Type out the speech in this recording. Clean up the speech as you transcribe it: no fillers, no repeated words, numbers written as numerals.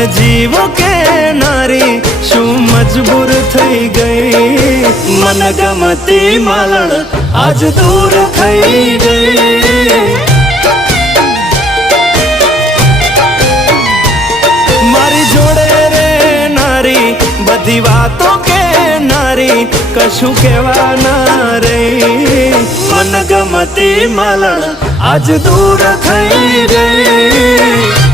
जीव के नारी शू मजबूर थई गई। मन गमती मालण आज दूर थई गई। मारी जोड़े रे नारी बधी वातों के नारी कशु केवा ना रही। मन गमती मालण आज दूर थई गई।